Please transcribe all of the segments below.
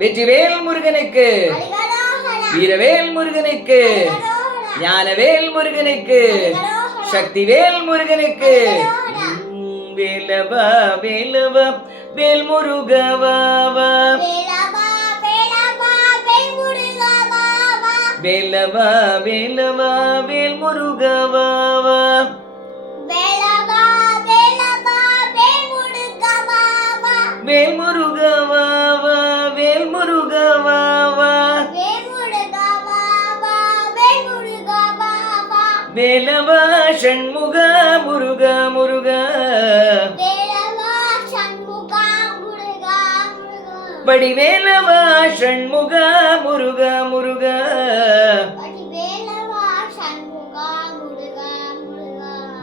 வெற்றிவேல் முருகனுக்கு, வீரவேல் முருகனுக்கு, ஞானவேல் முருகனுக்கு, சக்திவேல் முருகனுக்கு. வேலவா வேலவா வேல் முருகவா, வேலவா வேலவா வேல் முருகவா, வேல் முருகவா, வேல் முருகவா, வேலவா ஷண்முக முருக முருக, வடிவேலவா ஷண்முக முருக முருக,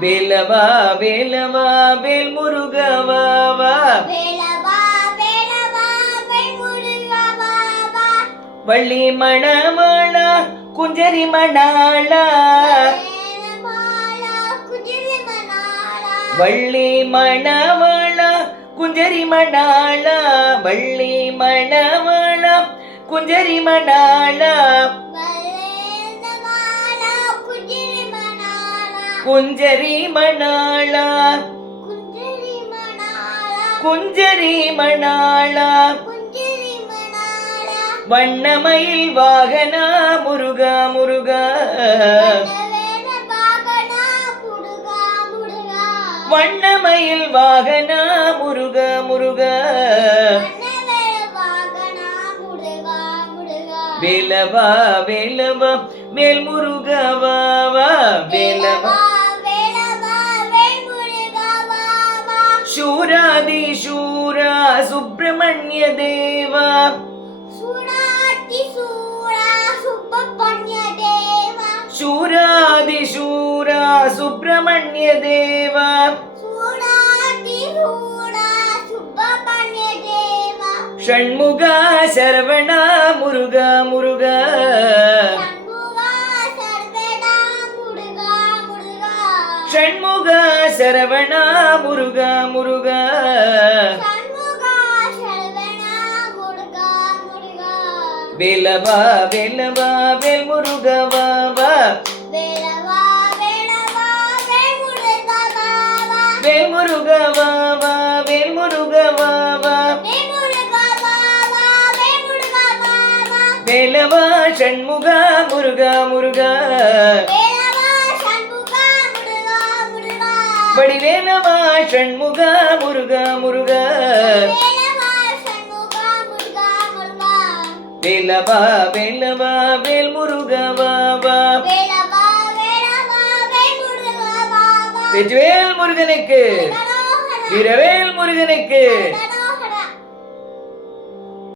வேலவா வேலவா வேல் முருகவா, வள்ளி மணமாளா குஞ்சரி மணாளா, வள்ளி மணவாளா குஞ்சரி மணாளா, வள்ளி மணவாளா குஞ்சரி மணாளா, குஞ்சரி மணாளா, குஞ்சரி மணாளா, வண்ணமயில் வாகனா முருக முருக, வண்ணமயில் வாகனா முருக முருக, வேலவா வேலவா வேல் முருகவா, வேலவா சூராதி சூரா சுப்பிரமணிய தேவா, சூராதி சூரா சுப்பிரமணிய தேவா, ஷண்முக சரவண முருக முருக, ஷண்முக சரவண முருக முருக, வேலவா வேலவா வேல் முருகவா, வேல் முருகவா, வேல் முருகவா, வேலவா ஷண்முக முருக முருக, வடிவேலவா ஷண்முக முருக முருக, வேலவா வேலவா வேல் முருகவா, வெற்றிவேல் முருகனுக்கு, வீரவேல் முருகனுக்கு.